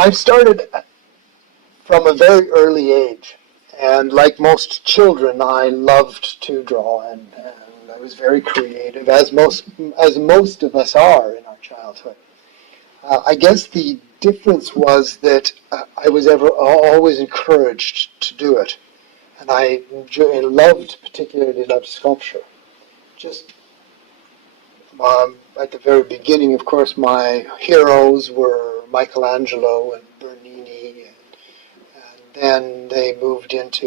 I've started from a very early age, and like most children, I loved to draw, and I was very creative, as most of us are in our childhood. I guess the difference was that I was always encouraged to do it, and I particularly loved sculpture. Just at the very beginning, of course, my heroes were Michelangelo and Bernini, and then they moved into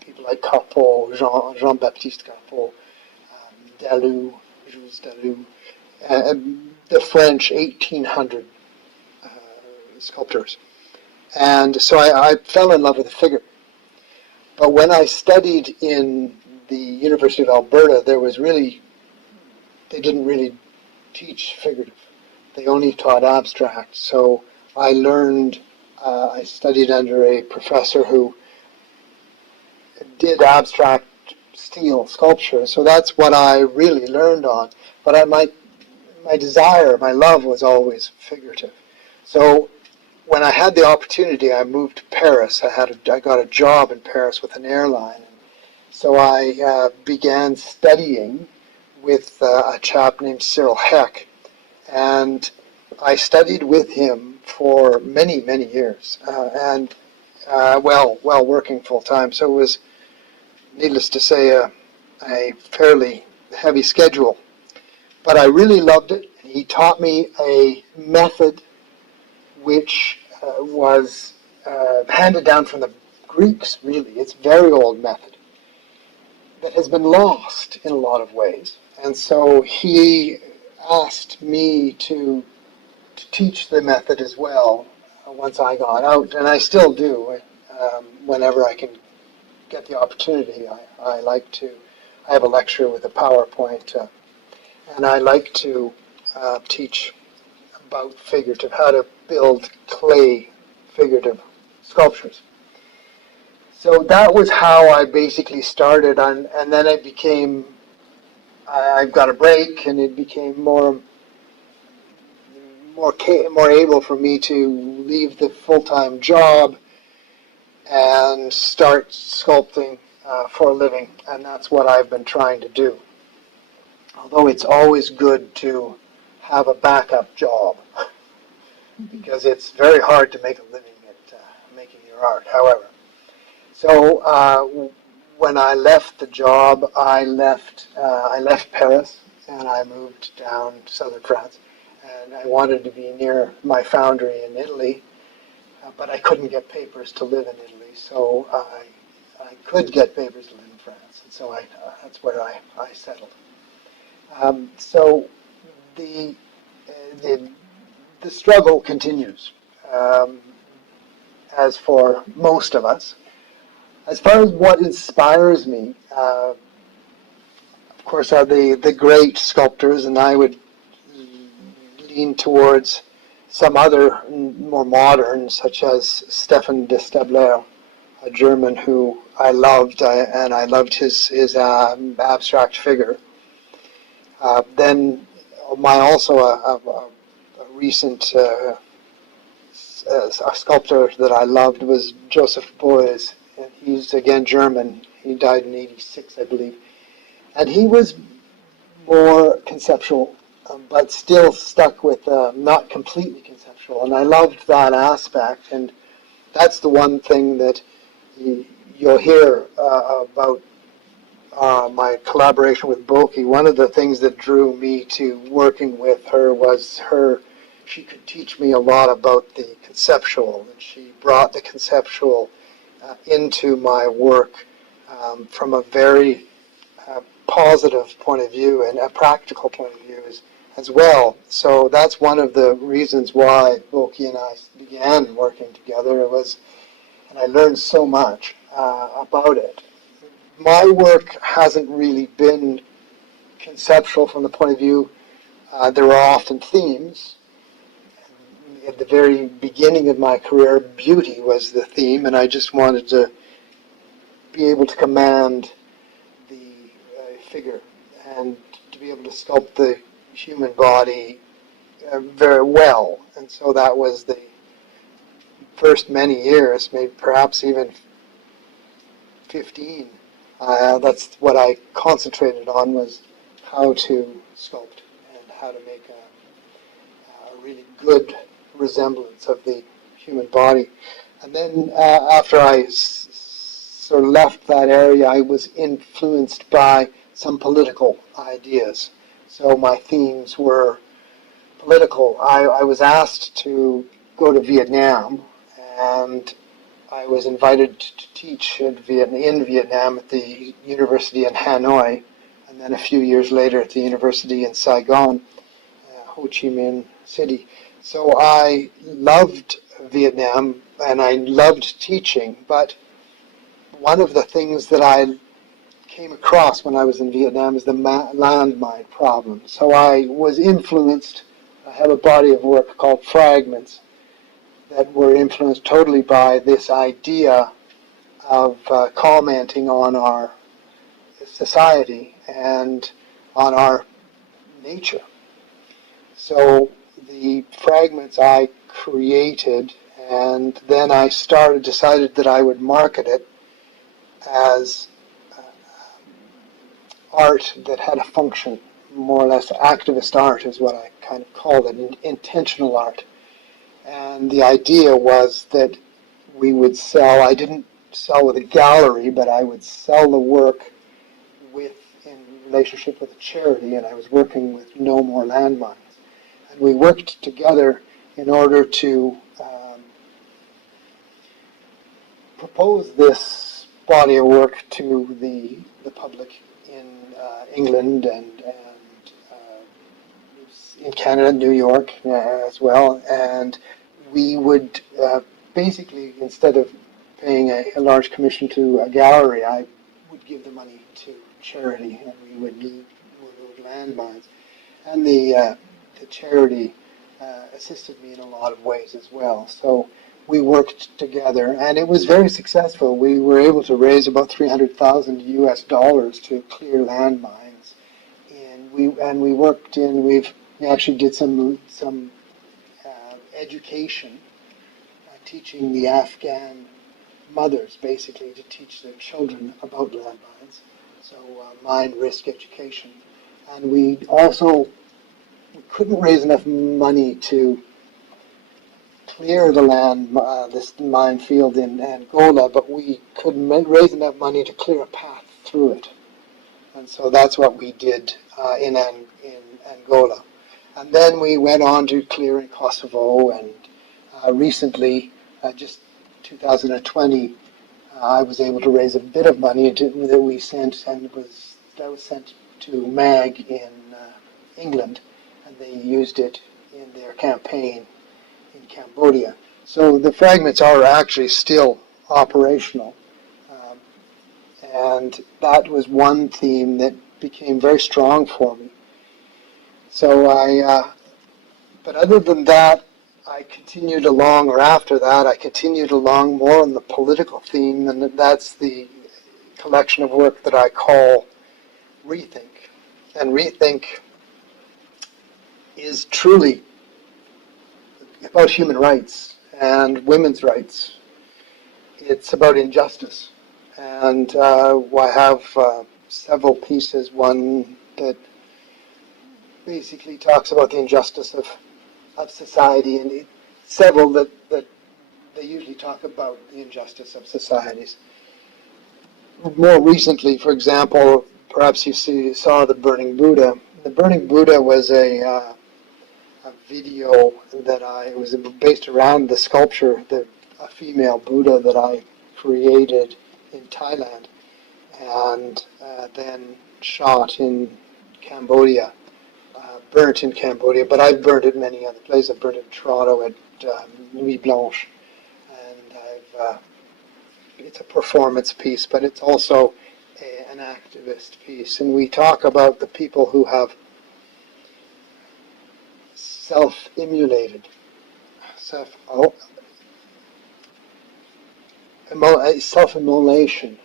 people like Carpeau, Jean-Baptiste Carpeau, Dalou, Jules Dalou, the French 1800 sculptors. And so I fell in love with the figure. But when I studied in the University of Alberta, they didn't really teach figurative. They only taught abstract. So I studied under a professor who did abstract steel sculpture. So that's what I really learned on. But my desire, my love was always figurative. So when I had the opportunity, I moved to Paris. I got a job in Paris with an airline. So I began studying with a chap named Cyril Heck. And I studied with him for many, many years, while working full-time. So it was, needless to say, a fairly heavy schedule. But I really loved it. He taught me a method which was handed down from the Greeks, really. It's a very old method that has been lost in a lot of ways. And so he asked me to teach the method as well once I got out, and I still do. Whenever I can get the opportunity, I have a lecture with a PowerPoint, and I like to teach about how to build clay figurative sculptures. So that was how I basically started, and then it became, I got a break, and it became more able for me to leave the full-time job and start sculpting for a living, and that's what I've been trying to do. Although it's always good to have a backup job, because it's very hard to make a living at making your art, however. So when I left the job, I left Paris, and I moved down to southern France. And I wanted to be near my foundry in Italy, but I couldn't get papers to live in Italy, so I could get papers to live in France, and so that's where I settled. So the struggle continues, as for most of us. As far as what inspires me, of course, are the great sculptors, and I would lean towards some other more modern, such as Stefan de Stabler, a German who I loved, and I loved his abstract figure. Then also a recent a sculptor that I loved was Joseph Beuys. And he's again German. He died in '86, I believe, and he was more conceptual, but still stuck with not completely conceptual. And I loved that aspect, and that's the one thing that you'll hear about my collaboration with Boky. One of the things that drew me to working with her was she could teach me a lot about the conceptual, and she brought the conceptual into my work from a very positive point of view and a practical point of view as well. So that's one of the reasons why Boky and I began working together. And I learned so much about it. My work hasn't really been conceptual from the point of view. There are often themes. At the very beginning of my career, beauty was the theme, and I just wanted to be able to command the figure and to be able to sculpt the human body very well. And so that was first many years, maybe perhaps even 15, that's what I concentrated on, was how to sculpt and how to make a really good resemblance of the human body. And then after I sort of left that area, I was influenced by some political ideas. So my themes were political. I was asked to go to Vietnam, and I was invited to teach in Vietnam at the university in Hanoi, and then a few years later at the university in Saigon, Ho Chi Minh City. So I loved Vietnam, and I loved teaching, but one of the things that I came across when I was in Vietnam is the landmine problem. So I was influenced. I have a body of work called Fragments that were influenced totally by this idea of commenting on our society and on our nature. So the fragments I created, and then I decided that I would market it as art that had a function, more or less activist art is what I kind of called it, intentional art. And the idea was that we would sell, I didn't sell with a gallery, but I would sell the work in relationship with a charity, and I was working with No More Landmines. And we worked together in order to propose this body of work to the public in England and in Canada, New York as well. And we would basically, instead of paying a large commission to a gallery, I would give the money to charity, and we would remove landmines. And the charity assisted me in a lot of ways as well. So we worked together, and it was very successful. We were able to raise about $300,000 US to clear landmines, and we worked in. We actually did some education, teaching the Afghan mothers basically to teach their children about landmines. So mine risk education, and we couldn't raise enough money to clear the this minefield in Angola, but we could raise enough money to clear a path through it. And so that's what we did in Angola. And then we went on to clear in Kosovo, and recently, just 2020, I was able to raise a bit of money that we sent, and that was sent to MAG in England, and they used it in their campaign in Cambodia. So the fragments are actually still operational. And that was one theme that became very strong for me. So but other than that, I continued along, or after that, I continued along more on the political theme, and that's the collection of work that I call Rethink. And Rethink is truly about human rights and women's rights. It's about injustice. And I have several pieces, one that basically talks about the injustice of society, and several that they usually talk about the injustice of societies. More recently, for example, perhaps you saw The Burning Buddha. The Burning Buddha was a video that it was based around the sculpture, a female Buddha that I created in Thailand, and then shot in Cambodia, burnt in Cambodia, but I've burnt it many other places. I've burnt it in Toronto at Nuit Blanche, and it's a performance piece, but it's also an activist piece. And we talk about the people who have self-immolated, self-immolation.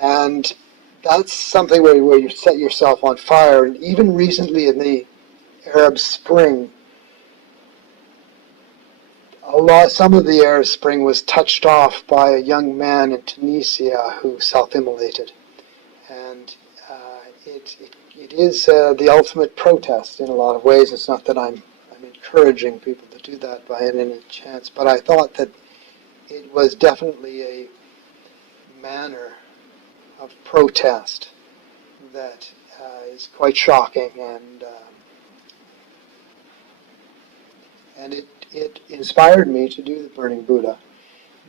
And that's something where you set yourself on fire. And even recently in the Arab Spring, some of the Arab Spring was touched off by a young man in Tunisia who self-immolated. And it is the ultimate protest in a lot of ways. It's not that I'm encouraging people to do that by any chance, but I thought that it was definitely a manner of protest that is quite shocking, and it inspired me to do the Burning Buddha.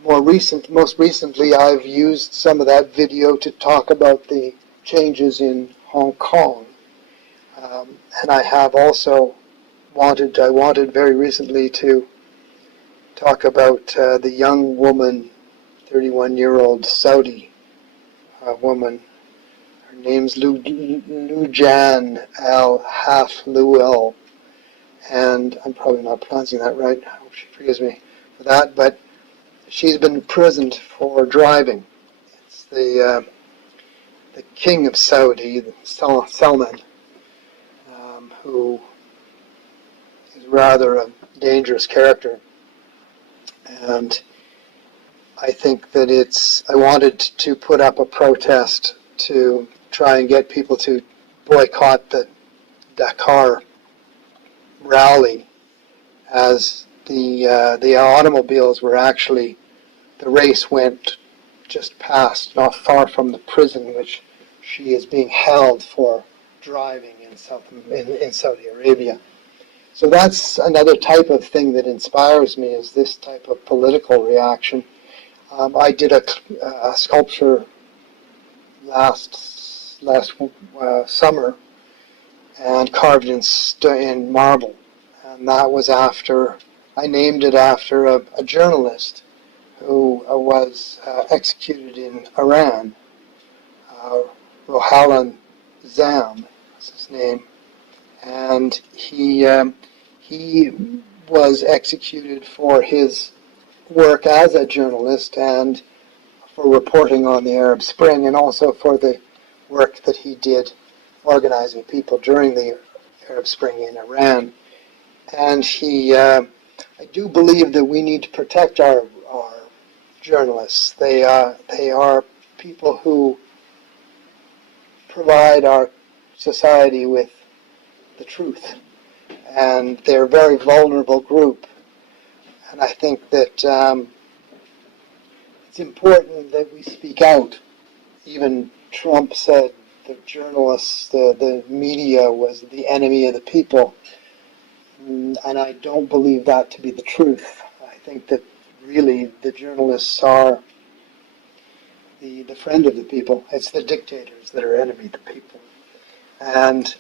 Most recently, I've used some of that video to talk about the changes in Hong Kong, and I have also wanted very recently to talk about the young woman, 31-year-old Saudi woman. Her name's Lujan Al-Hafluel, and I'm probably not pronouncing that right. I hope she forgives me for that, but she's been imprisoned for driving. It's the king of Saudi, Salman, who is rather a dangerous character. And I think that I wanted to put up a protest to try and get people to boycott the Dakar rally, as the automobiles were actually, the race went just past, not far from the prison which she is being held for driving in Saudi Arabia. So that's another type of thing that inspires me, is this type of political reaction. I did a sculpture last summer and carved in marble, and that was after, I named it after a journalist who was executed in Iran. Rohalan Zam is his name, and he was executed for his work as a journalist and for reporting on the Arab Spring, and also for the work that he did organizing people during the Arab Spring in Iran. And I do believe that we need to protect our journalists. They are people who provide our society with the truth, and they're a very vulnerable group. And I think that it's important that we speak out. Even Trump said that journalists, the media, was the enemy of the people, and I don't believe that to be the truth. I think that really the journalists are the friend of the people. It's the dictators that are enemy of the people. And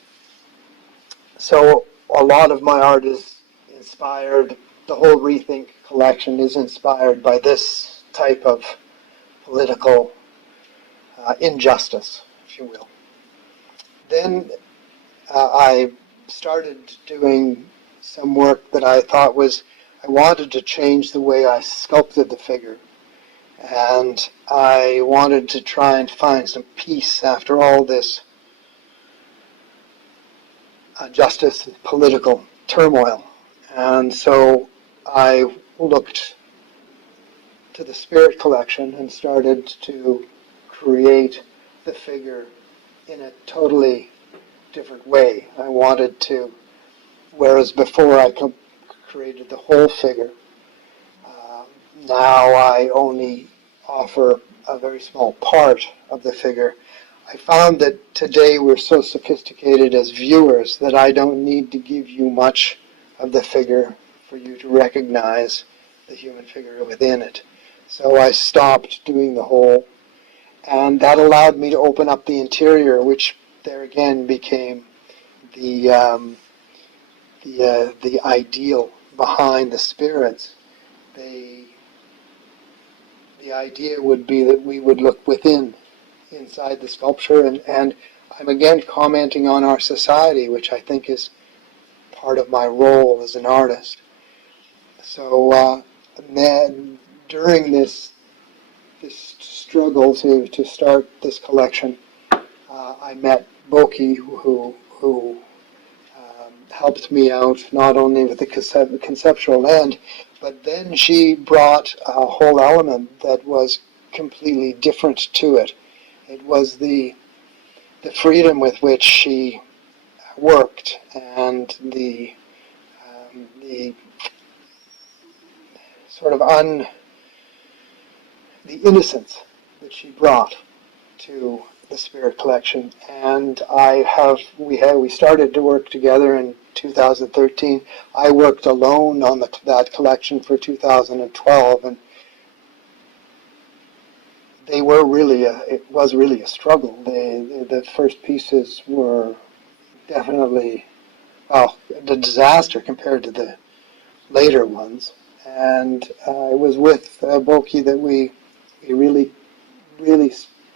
so a lot of my art is inspired, the whole Rethink collection is inspired by this type of political injustice, if you will. Then I started doing some work that I thought I wanted to change the way I sculpted the figure. And I wanted to try and find some peace after all this justice and political turmoil. And so I looked to the Spirit collection and started to create the figure in a totally different way. I wanted to, whereas before I created the whole figure, now I only offer a very small part of the figure. I found that today we're so sophisticated as viewers that I don't need to give you much of the figure for you to recognize the human figure within it. So I stopped doing the whole, and that allowed me to open up the interior, which there again became the ideal behind the spirits. The idea would be that we would look inside the sculpture, and I'm again commenting on our society, which I think is part of my role as an artist. So then during this struggle to start this collection, I met Boky, who helped me out not only with the conceptual end, But then she brought a whole element that was completely different to it. It was the freedom with which she worked and the sort of the innocence that she brought to the Spirit Collection. And we started to work together in 2013. I worked alone on that collection for 2012, and it was really a struggle. The first pieces were definitely, well, a disaster compared to the later ones. And it was with Boky that we really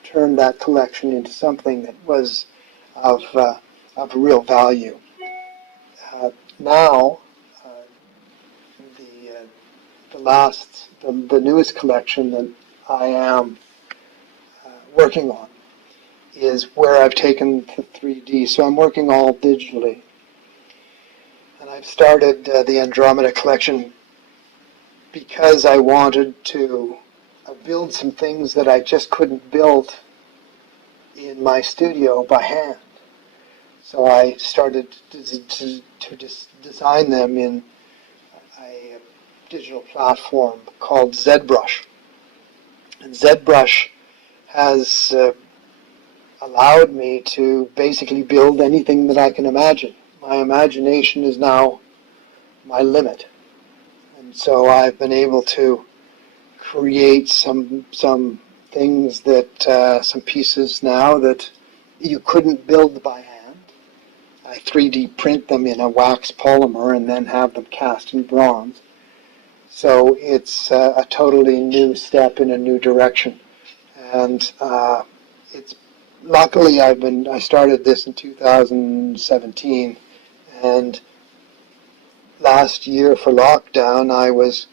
turned that collection into something that was of real value. Now, the newest collection that I am working on is where I've taken the 3D. So I'm working all digitally. And I've started the Andromeda collection because I wanted to build some things that I just couldn't build in my studio by hand. So I started to design them in a digital platform called ZBrush. And ZBrush has allowed me to basically build anything that I can imagine. My imagination is now my limit. And so I've been able to create some things that, some pieces now that you couldn't build by hand. I 3D print them in a wax polymer and then have them cast in bronze. So it's a totally new step in a new direction. And it's luckily I started this in 2017, and last year for lockdown I was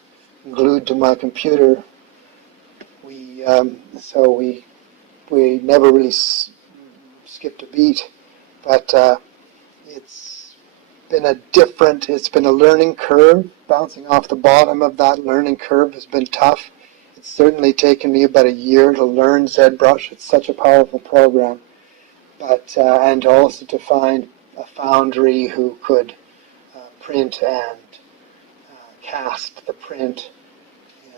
glued to my computer. So we never really skipped a beat, but it's been a learning curve. Bouncing off the bottom of that learning curve has been tough. It's certainly taken me about a year to learn ZBrush. It's such a powerful program, but and also to find a foundry who could print and cast the print.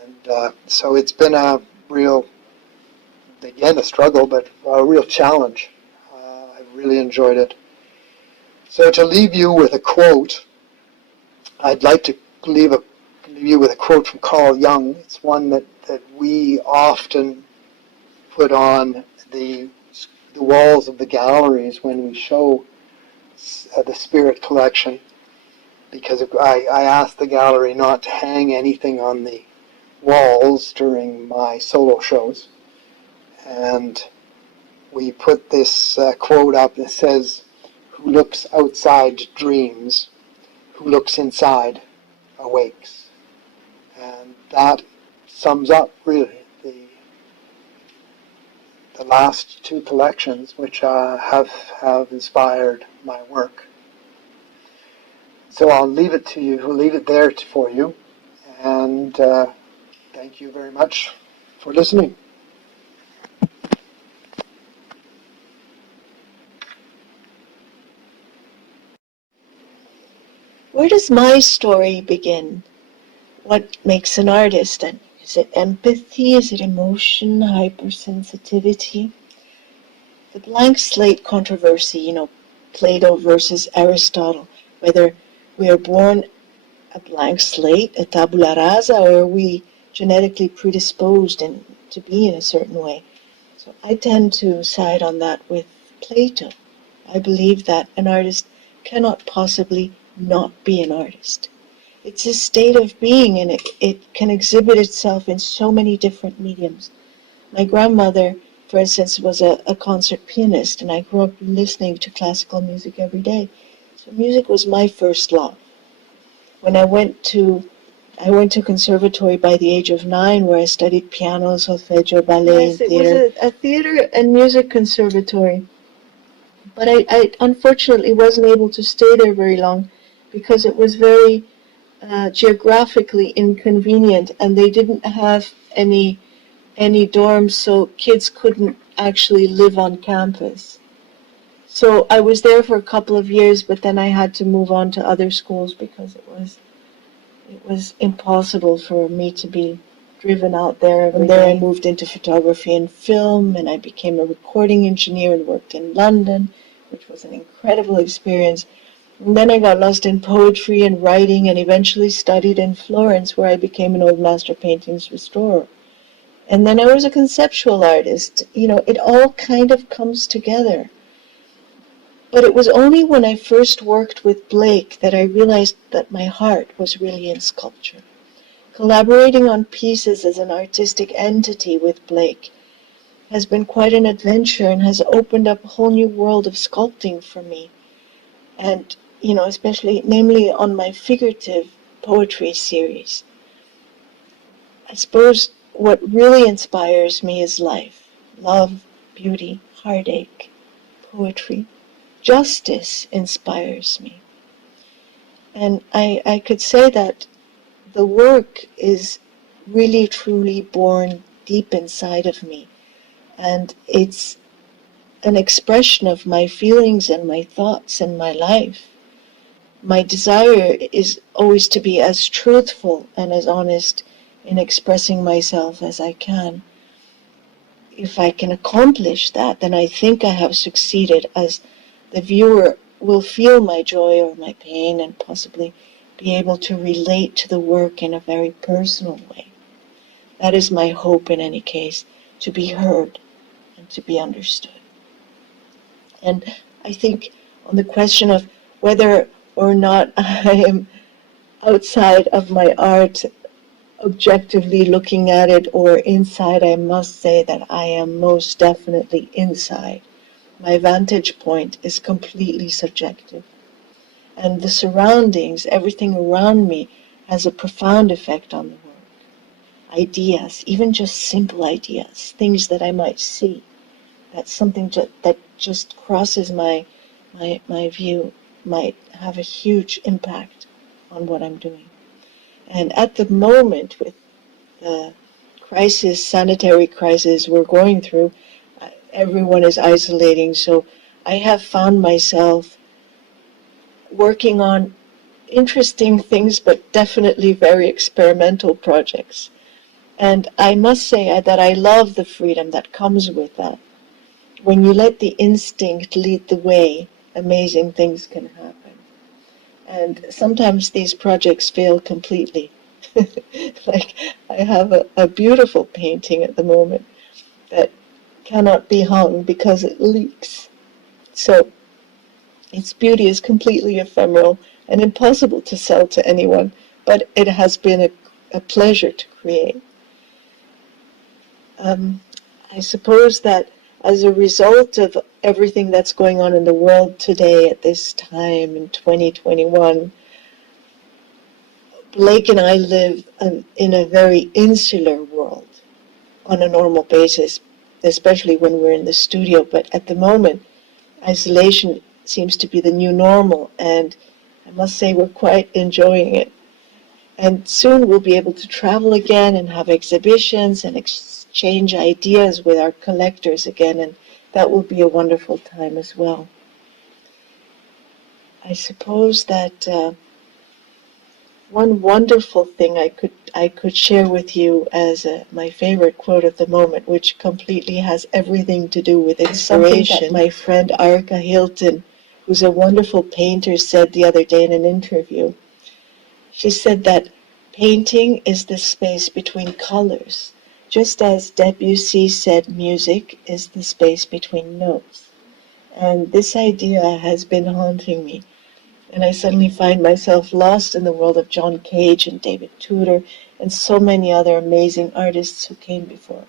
And so it's been a real, again, a struggle, but a real challenge. I've really enjoyed it. So to leave you with a quote, I'd like to leave you with a quote from Carl Jung. It's one that we often put on the walls of the galleries when we show the Spirit Collection, because I asked the gallery not to hang anything on the walls during my solo shows. And we put this quote up that says, "Who looks outside dreams, who looks inside awakes." And that sums up really the last two collections, which have inspired my work. So I'll leave it to you. I'll leave it there for you. And thank you very much for listening. Where does my story begin? What makes an artist? And is it empathy? Is it emotion? Hypersensitivity? The blank slate controversy, Plato versus Aristotle, whether we are born a blank slate, a tabula rasa, or are we genetically predisposed to be in a certain way? So I tend to side on that with Plato. I believe that an artist cannot possibly not be an artist. It's a state of being, and it can exhibit itself in so many different mediums. My grandmother, for instance, was a concert pianist, and I grew up listening to classical music every day. So music was my first love. When I went to conservatory by the age of 9, where I studied piano, solfeggio, ballet, Yes, it theater. was a theater and music conservatory. But I unfortunately wasn't able to stay there very long because it was very geographically inconvenient, and they didn't have any dorms, so kids couldn't actually live on campus. So I was there for a couple of years, but then I had to move on to other schools because it was impossible for me to be driven out there. From there, I moved into photography and film, and I became a recording engineer and worked in London, which was an incredible experience. And then I got lost in poetry and writing, and eventually studied in Florence, where I became an old master paintings restorer. And then I was a conceptual artist. You know, it all kind of comes together. But it was only when I first worked with Blake that I realized that my heart was really in sculpture. Collaborating on pieces as an artistic entity with Blake has been quite an adventure and has opened up a whole new world of sculpting for me. And, you know, especially, namely on my figurative poetry series. I suppose what really inspires me is life, love, beauty, heartache, poetry. Justice inspires me. And I could say that the work is really truly born deep inside of me. And it's an expression of my feelings and my thoughts and my life. My desire is always to be as truthful and as honest in expressing myself as I can. If I can accomplish that, then I think I have succeeded, as the viewer will feel my joy or my pain and possibly be able to relate to the work in a very personal way. That is my hope in any case, to be heard and to be understood. And I think on the question of whether or not I am outside of my art, objectively looking at it, or inside, I must say that I am most definitely inside. My vantage point is completely subjective. And the surroundings, everything around me, has a profound effect on the work. Ideas, even just simple ideas, things that I might see, that's something that just crosses my view, might have a huge impact on what I'm doing. And at the moment, with the sanitary crisis we're going through, everyone is isolating, so I have found myself working on interesting things, but definitely very experimental projects. And I must say that I love the freedom that comes with that. When you let the instinct lead the way, amazing things can happen. And sometimes these projects fail completely. Like, I have a beautiful painting at the moment that cannot be hung because it leaks. So its beauty is completely ephemeral and impossible to sell to anyone, but it has been a pleasure to create. I suppose that as a result of everything that's going on in the world today at this time in 2021, Blake and I live in a very insular world on a normal basis, especially when we're in the studio. But at the moment, isolation seems to be the new normal, and I must say we're quite enjoying it. And soon we'll be able to travel again and have exhibitions and exchange ideas with our collectors again, and that will be a wonderful time as well. I suppose that one wonderful thing I could share with you as my favorite quote at the moment, which completely has everything to do with inspiration. My friend Arka Hilton, who's a wonderful painter, said the other day in an interview. She said that painting is the space between colors, just as Debussy said music is the space between notes. And this idea has been haunting me. And I suddenly find myself lost in the world of John Cage and David Tudor and so many other amazing artists who came before